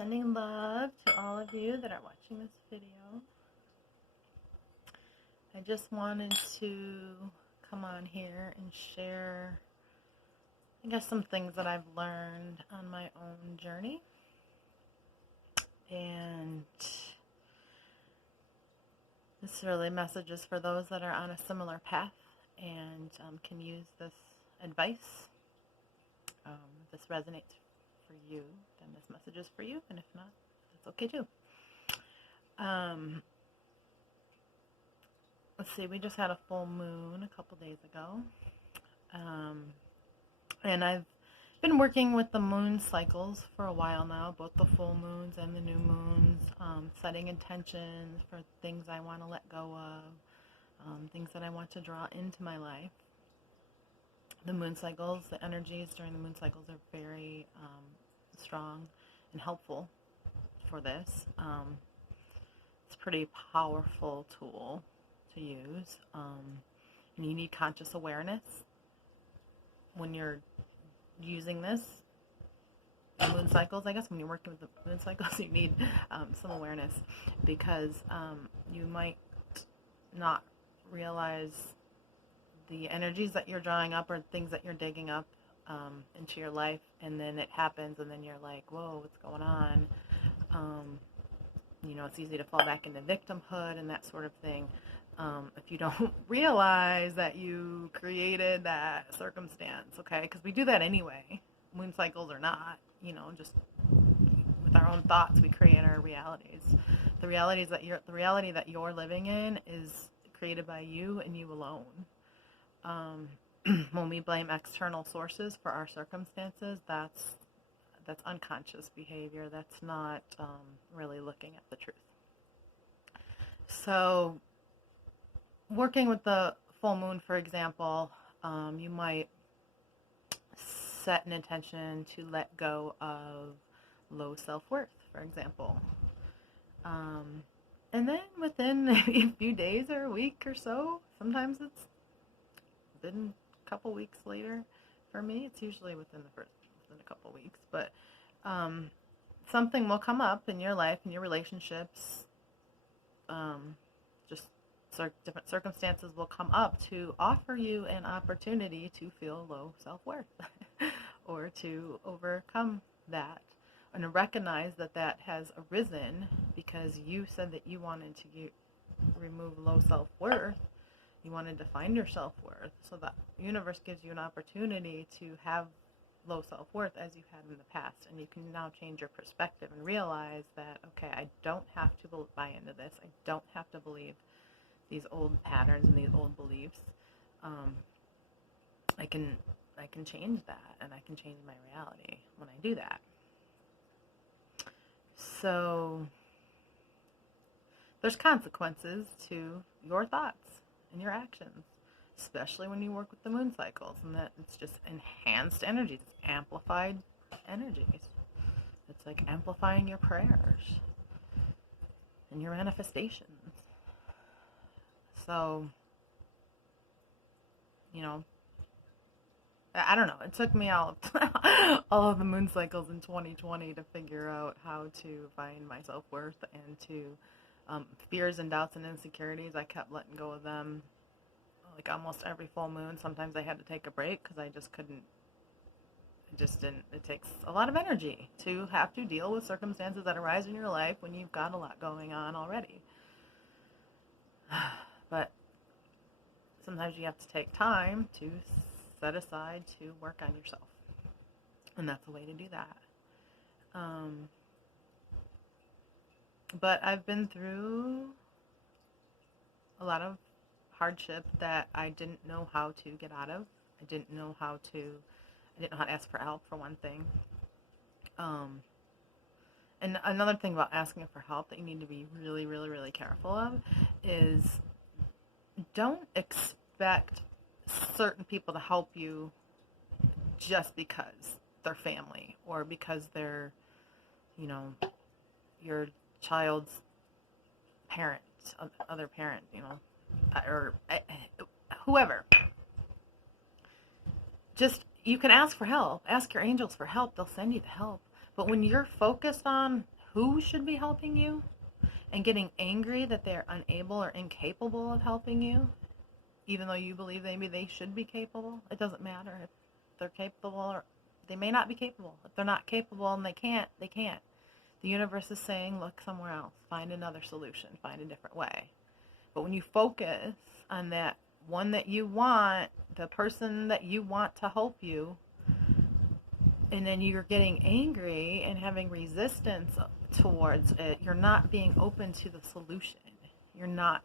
Sending love to all of you that are watching this video. I just wanted to come on here and share, I guess, some things that I've learned on my own journey. And this really message is for those that are on a similar path and can use this advice. If this resonates for you, then this message is for you, and if not, that's okay too. Let's see, we just had a full moon a couple days ago, and I've been working with the moon cycles for a while now, both the full moons and the new moons, setting intentions for things I want to let go of, things that I want to draw into my life. The moon cycles, the energies during the moon cycles are very strong and helpful for this. It's a pretty powerful tool to use, and you need conscious awareness when you're using this. The moon cycles, I guess, when you're working with the moon cycles, you need some awareness, because you might not realize the energies that you're drawing up or things that you're digging up into your life, and then it happens, and then you're like, whoa, what's going on? It's easy to fall back into victimhood and that sort of thing if you don't realize that you created that circumstance, okay? Because we do that anyway, moon cycles or not, just with our own thoughts, we create our realities. The reality that you're living in is created by you and you alone. When we blame external sources for our circumstances, that's unconscious behavior. That's not really looking at the truth. So, working with the full moon, for example, you might set an intention to let go of low self-worth, for example. And then within maybe a few days or a week or so, sometimes it's been a couple weeks later. For me, it's usually within a couple weeks, but something will come up in your life, in your relationships, different circumstances will come up to offer you an opportunity to feel low self-worth or to overcome that, and to recognize that has arisen because you said that you wanted to remove low self-worth. You wanted to find your self-worth, so the universe gives you an opportunity to have low self-worth as you had in the past, and you can now change your perspective and realize that, okay, I don't have to buy into this. I don't have to believe these old patterns and these old beliefs. I can change that, and I can change my reality when I do that. So there's consequences to your thoughts and your actions, especially when you work with the moon cycles, and that it's just enhanced energies, it's amplified energies. It's like amplifying your prayers and your manifestations. So, I don't know. It took me all of the moon cycles in 2020 to figure out how to find my self-worth, and to fears and doubts and insecurities. I kept letting go of them like almost every full moon. Sometimes I had to take a break because I just couldn't. It takes a lot of energy to have to deal with circumstances that arise in your life when you've got a lot going on already. But sometimes you have to take time to set aside to work on yourself. And that's a way to do that. But I've been through a lot of hardship that I didn't know how to get out of. I didn't know how to ask for help, for one thing. And another thing about asking for help that you need to be really, really, really careful of is don't expect certain people to help you just because they're family, or because they're, your child's parent, other parent, or whoever. Just, you can ask for help. Ask your angels for help. They'll send you the help. But when you're focused on who should be helping you and getting angry that they're unable or incapable of helping you, even though you believe maybe they should be capable. It doesn't matter if they're capable or they may not be capable. If they're not capable and they can't, they can't. The universe is saying, look somewhere else, find another solution, find a different way. But when you focus on that one that you want, the person that you want to help you, and then you're getting angry and having resistance towards it, you're not being open to the solution. You're not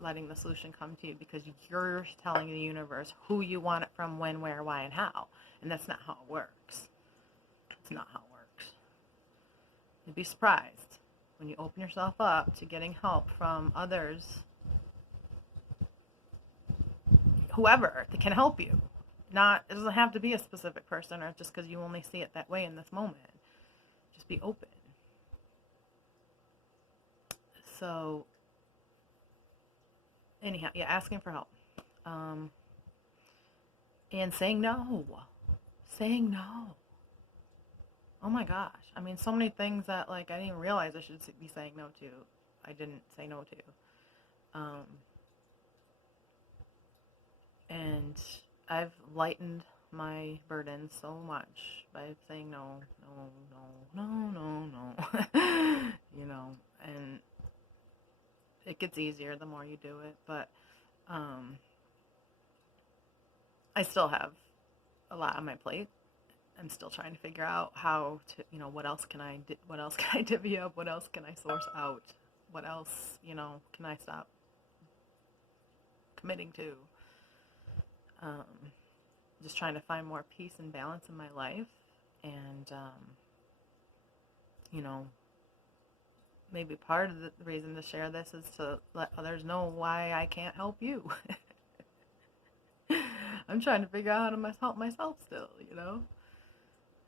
letting the solution come to you because you're telling the universe who you want it from, when, where, why, and how. And that's not how it works. It's not how it works. You'd be surprised when you open yourself up to getting help from others, whoever that can help you. It doesn't have to be a specific person or just because you only see it that way in this moment. Just be open. So, anyhow, yeah, asking for help. And saying no. Saying no. Oh my gosh. I mean, so many things that, like, I didn't even realize I should be saying no to. I didn't say no to. And I've lightened my burden so much by saying no. You know, and it gets easier the more you do it, but I still have a lot on my plate. I'm still trying to figure out how to, what else can I divvy up? What else can I source out? What else, can I stop committing to? Just trying to find more peace and balance in my life, and maybe part of the reason to share this is to let others know why I can't help you. I'm trying to figure out how to help myself still,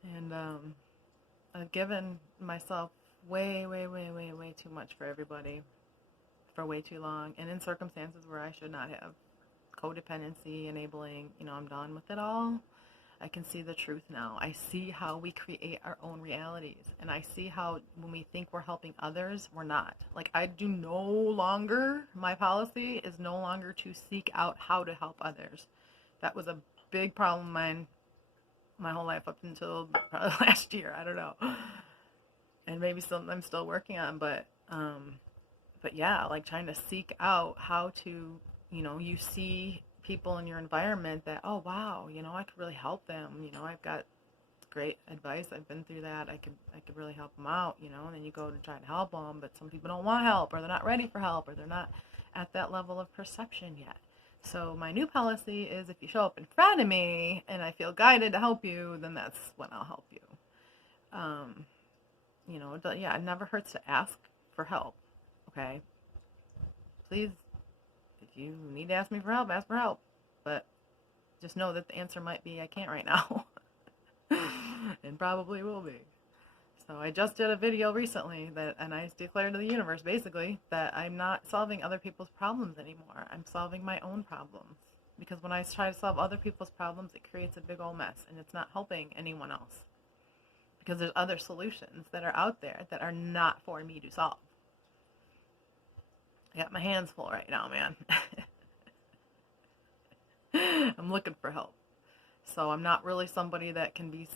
and I've given myself way too much for everybody for way too long, and in circumstances where I should not have. Codependency, enabling, I'm done with it all. I can see the truth now. I see how we create our own realities, and I see how when we think we're helping others, we're not. Like, my policy is no longer to seek out how to help others. That was a big problem of mine my whole life up until probably last year. I don't know, and maybe something I'm still working on, but yeah, like trying to seek out how to, you see people in your environment that, oh wow, I could really help them. I've got great advice. I've been through that. I could really help them out. And then you go to try to help them, but some people don't want help, or they're not ready for help, or they're not at that level of perception yet. So my new policy is, if you show up in front of me and I feel guided to help you, then that's when I'll help you. It never hurts to ask for help. Okay, please. If you need to ask me for help, ask for help. But just know that the answer might be, I can't right now. And probably will be. So I just did a video recently and I declared to the universe, basically, that I'm not solving other people's problems anymore. I'm solving my own problems. Because when I try to solve other people's problems, it creates a big old mess. And it's not helping anyone else. Because there's other solutions that are out there that are not for me to solve. I got my hands full right now, man. I'm looking for help. So I'm not really somebody that can be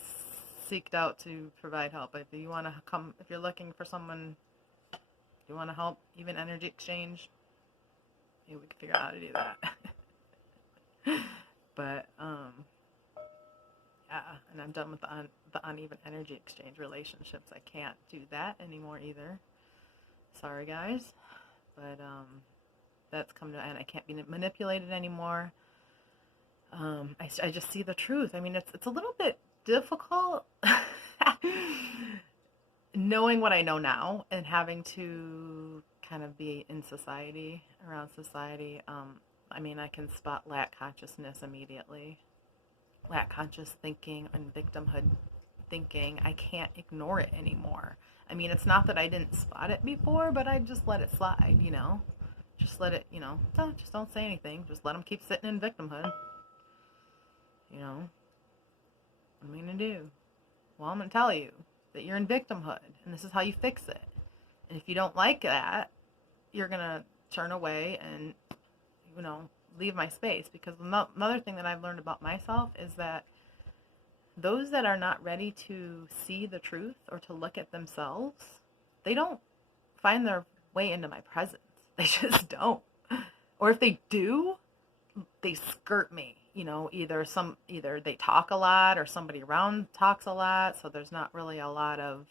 seeked out to provide help. If you want to come, if you're looking for someone, you want to help, even energy exchange, maybe we can figure out how to do that. But, yeah, and I'm done with the uneven energy exchange relationships. I can't do that anymore either. Sorry, guys. But that's come to an end. I can't be manipulated anymore. I just see the truth. I mean, it's a little bit difficult knowing what I know now and having to kind of be in society, around society. I mean, I can spot lack consciousness immediately. Lack conscious thinking and victimhood thinking. I can't ignore it anymore. I mean, it's not that I didn't spot it before, but I just let it slide, Just let it, just don't say anything. Just let them keep sitting in victimhood. What am I going to do? Well, I'm going to tell you. that you're in victimhood, and this is how you fix it. And if you don't like that, you're going to turn away and, leave my space. Because another thing that I've learned about myself is that those that are not ready to see the truth or to look at themselves, they don't find their way into my presence. They just don't. Or if they do, they skirt me. Either they talk a lot or somebody around talks a lot, so there's not really a lot of,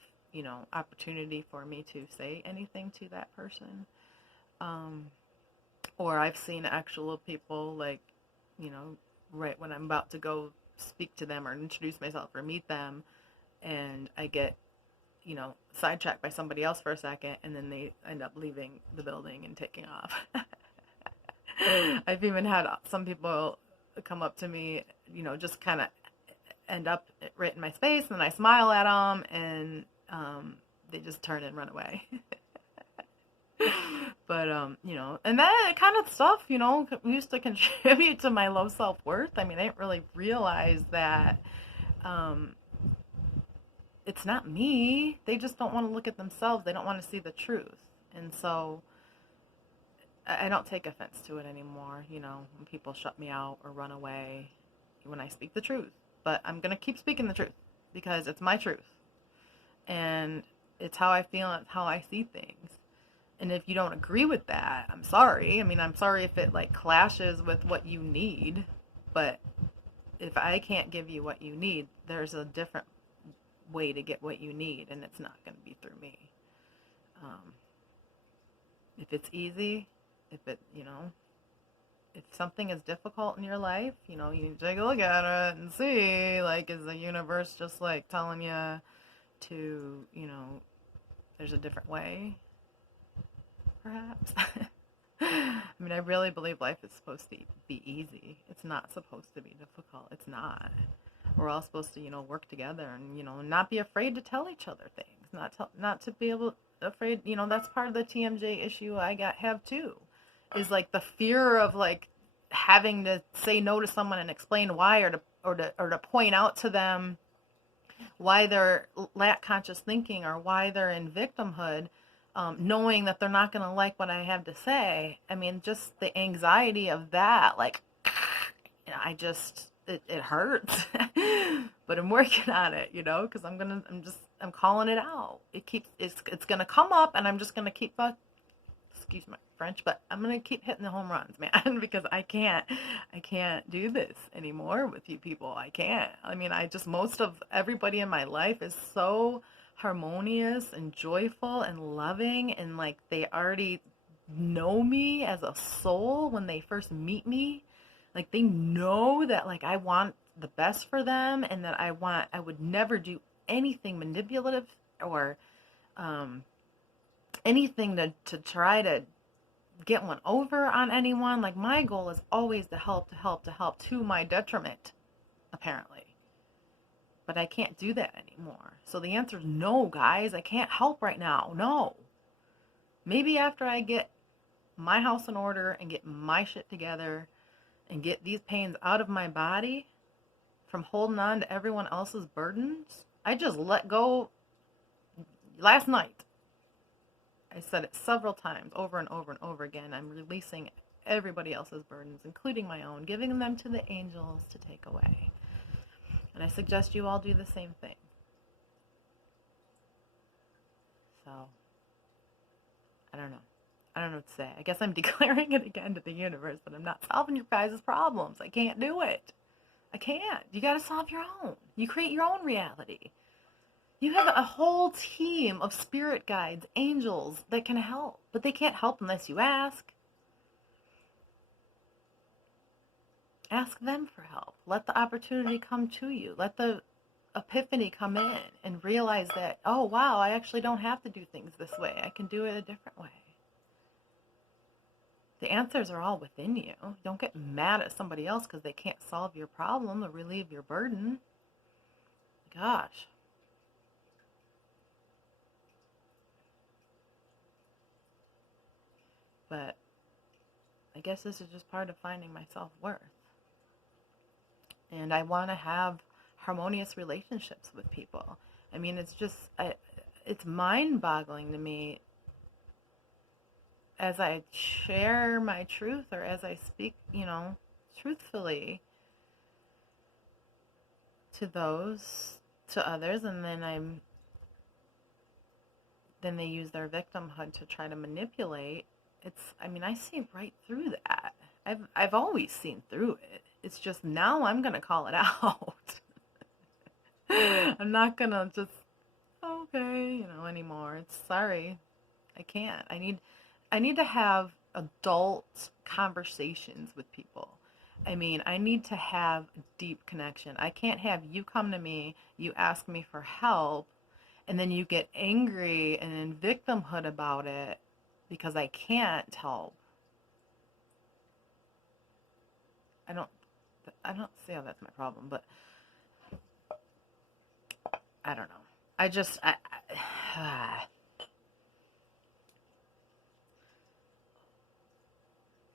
opportunity for me to say anything to that person. Or I've seen actual people, like, right when I'm about to go speak to them or introduce myself or meet them, and I get, sidetracked by somebody else for a second, and then they end up leaving the building and taking off. I've even had some people come up to me, just kind of end up right in my space, and I smile at them, and they just turn and run away. But, and that kind of stuff, used to contribute to my low self-worth. I mean, I didn't really realize that it's not me. They just don't want to look at themselves. They don't want to see the truth. And so I don't take offense to it anymore, when people shut me out or run away when I speak the truth. But I'm going to keep speaking the truth because it's my truth. And it's how I feel and it's how I see things. And if you don't agree with that, I'm sorry. I mean, I'm sorry if it clashes with what you need. But if I can't give you what you need, there's a different way to get what you need, and it's not going to be through me. If it's easy, if something is difficult in your life, you take a look at it and see, is the universe just telling you to, there's a different way, perhaps. I mean, I really believe life is supposed to be easy. It's not supposed to be difficult. It's not. We're all supposed to, work together and, not be afraid to tell each other things, not to be afraid, that's part of the TMJ issue I have too, is the fear of having to say no to someone and explain why, or to point out to them why they're lack conscious thinking or why they're in victimhood, knowing that they're not going to like what I have to say. I mean, just the anxiety of that, it hurts, but I'm working on it, because I'm calling it out. It's going to come up, and I'm just going to keep, excuse my French, but I'm going to keep hitting the home runs, man, because I can't do this anymore with you people. I can't. I mean, most of everybody in my life is so harmonious and joyful and loving, and they already know me as a soul when they first meet me. They know that I want the best for them, and that I would never do anything manipulative or anything to try to get one over on anyone. My goal is always to help to my detriment, apparently. But I can't do that anymore. So the answer is no, guys. I can't help right now. No. Maybe after I get my house in order and get my shit together and get these pains out of my body from holding on to everyone else's burdens. I just let go last night. I said it several times, over and over and over again. I'm releasing everybody else's burdens, including my own, giving them to the angels to take away. And I suggest you all do the same thing. So, I don't know. I don't know what to say. I guess I'm declaring it again to the universe, but I'm not solving your guys' problems. I can't do it. I can't. You got to solve your own. You create your own reality. You have a whole team of spirit guides, angels that can help, but they can't help unless you ask. Ask them for help. Let the opportunity come to you. Let the epiphany come in and realize that, oh, wow, I actually don't have to do things this way. I can do it a different way. The answers are all within you. Don't get mad at somebody else because they can't solve your problem or relieve your burden. Gosh. But I guess this is just part of finding my self-worth. And I want to have harmonious relationships with people. I mean, it's mind-boggling to me as I share my truth or as I speak, truthfully to others, and then they use their victimhood to try to manipulate. I mean, I see right through that. I've always seen through it. It's just now I'm gonna call it out. I'm not gonna just okay, anymore. It's sorry. I can't. I need to have adult conversations with people. I mean, I need to have deep connection. I can't have you come to me, you ask me for help, and then you get angry and in victimhood about it because I can't help. I don't see how that's my problem, but I don't know. I just I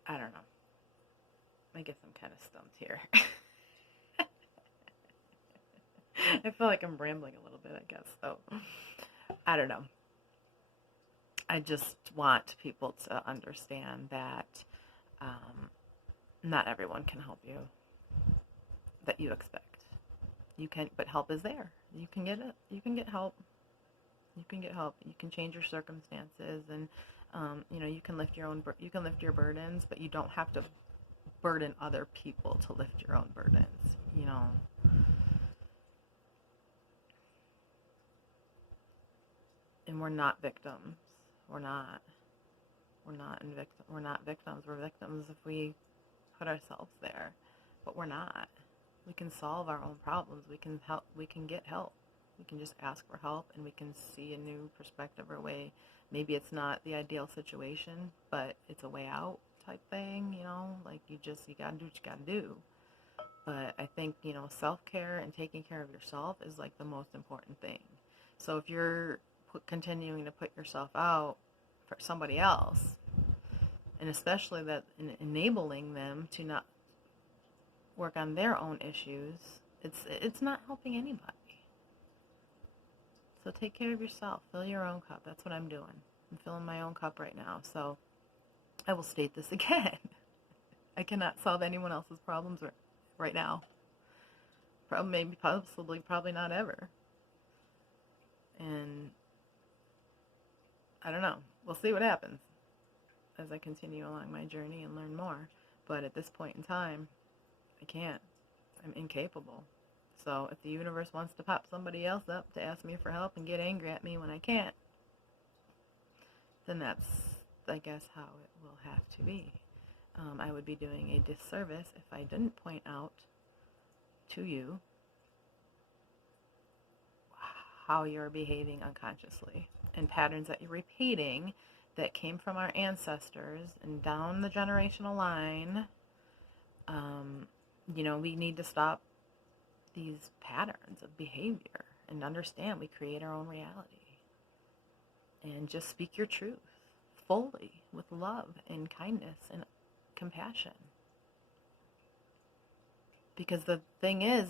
don't know. I guess I'm kind of stumped here. I feel like I'm rambling a little bit, I guess. So, I don't know. I just want people to understand that not everyone can help you that you expect. You can, but help is there. You can get it. You can get help. You can get help. You can change your circumstances, and you can lift your burdens, but you don't have to burden other people to lift your own burdens. And we're not victims. We're not. We're not victims. We're victims if we put ourselves there, but we're not. We can solve our own problems. We can help. We can get help. We can just ask for help, and we can see a new perspective or way. Maybe it's not the ideal situation, but it's a way out type thing. Like you gotta do what you gotta do. But I think self-care and taking care of yourself is like the most important thing. So if you're continuing to put yourself out for somebody else, and especially that enabling them to not work on their own issues, it's not helping anybody. So take care of yourself. Fill your own cup. That's what I'm doing. I'm filling my own cup right now. So I will state this again. I cannot solve anyone else's problems right now. Probably not ever. And I don't know. We'll see what happens as I continue along my journey and learn more. But at this point in time, I can't. I'm incapable. So if the universe wants to pop somebody else up to ask me for help and get angry at me when I can't, then that's, I guess, how it will have to be. I would be doing a disservice if I didn't point out to you how you're behaving unconsciously and patterns that you're repeating that came from our ancestors and down the generational line. We need to stop these patterns of behavior and understand we create our own reality. And just speak your truth fully with love and kindness and compassion. Because the thing is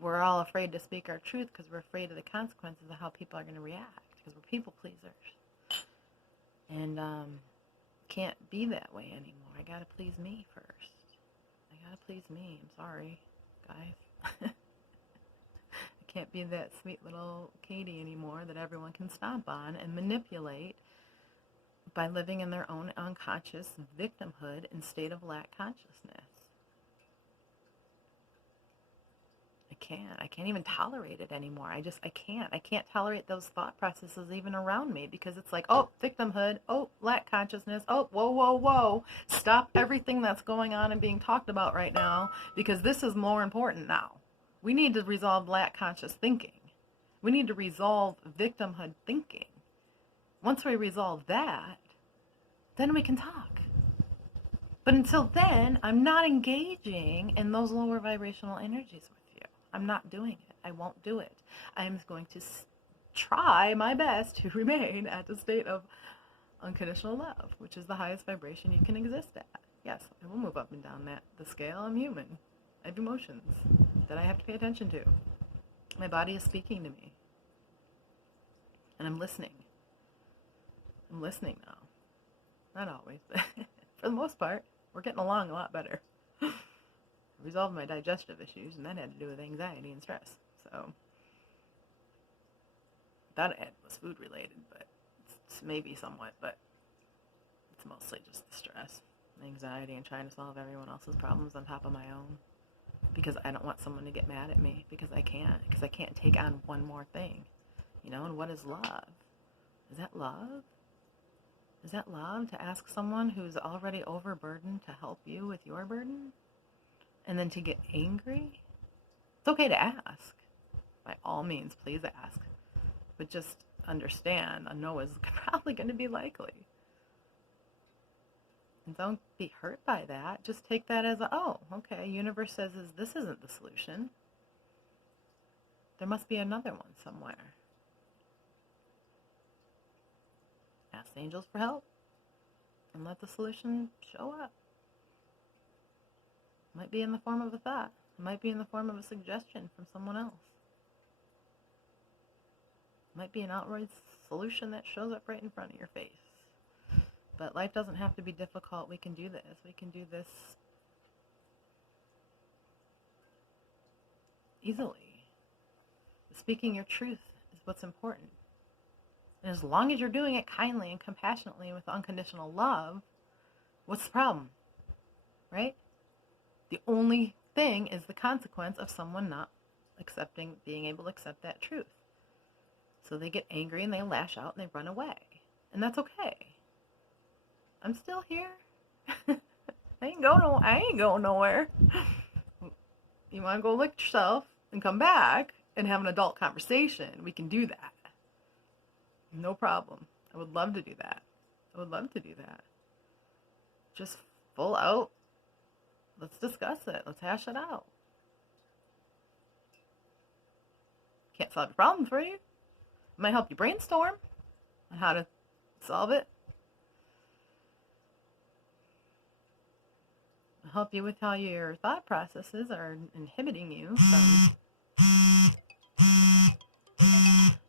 we're all afraid to speak our truth because we're afraid of the consequences of how people are going to react, because we're people pleasers. And can't be that way anymore. I gotta please me first. I gotta please me. I'm sorry, guys. I can't be that sweet little Katie anymore that everyone can stomp on and manipulate by living in their own unconscious victimhood and state of lack consciousness. I can't even tolerate it anymore. I can't tolerate those thought processes even around me, because it's like, oh, victimhood, oh, lack consciousness, oh, whoa, stop everything that's going on and being talked about right now, because this is more important now. We need to resolve lack conscious thinking. We need to resolve victimhood thinking. Once we resolve that, then we can talk. But until then, I'm not engaging in those lower vibrational energies with you. I'm not doing it. I won't do it. I'm going to try my best to remain at the state of unconditional love, which is the highest vibration you can exist at. Yes, I will move up and down the scale. I'm human. I have emotions that I have to pay attention to. My body is speaking to me. And I'm listening. I'm listening now. Not always, but for the most part, we're getting along a lot better. I resolved my digestive issues, and that had to do with anxiety and stress. So, that it was food related, but it's maybe somewhat, but it's mostly just the stress, anxiety, and trying to solve everyone else's problems on top of my own. Because I don't want someone to get mad at me, because I can't take on one more thing. And what is love? Is that love? Is that love to ask someone who's already overburdened to help you with your burden? And then to get angry? It's okay to ask. By all means, please ask. But just understand, a no is probably going to be likely. And don't be hurt by that. Just take that as okay, universe says this isn't the solution. There must be another one somewhere. Ask the angels for help and let the solution show up. It might be in the form of a thought. It might be in the form of a suggestion from someone else. It might be an outright solution that shows up right in front of your face. But life doesn't have to be difficult. We can do this. We can do this easily. Speaking your truth is what's important. And as long as you're doing it kindly and compassionately with unconditional love, what's the problem? Right? The only thing is the consequence of someone not being able to accept that truth. So they get angry and they lash out and they run away. And that's okay. I'm still here. I ain't going nowhere. You want to go lick yourself and come back and have an adult conversation? We can do that. No problem. I would love to do that. Just full out. Let's discuss it. Let's hash it out. Can't solve your problem for you. It might help you brainstorm on how to solve it. It'll help you with how your thought processes are inhibiting you from...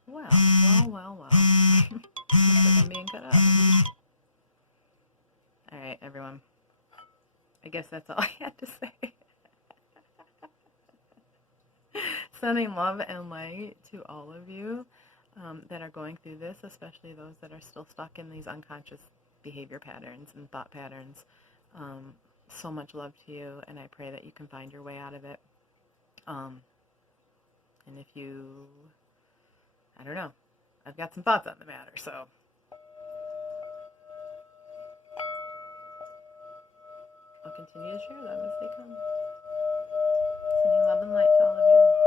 Well. Looks like I'm being cut up. Alright, everyone. I guess that's all I had to say. Sending love and light to all of you that are going through this, especially those that are still stuck in these unconscious behavior patterns and thought patterns. So much love to you, and I pray that you can find your way out of it. And if you... I don't know. I've got some thoughts on the matter, so... I'll continue to share them as they come. Sending love and light to all of you.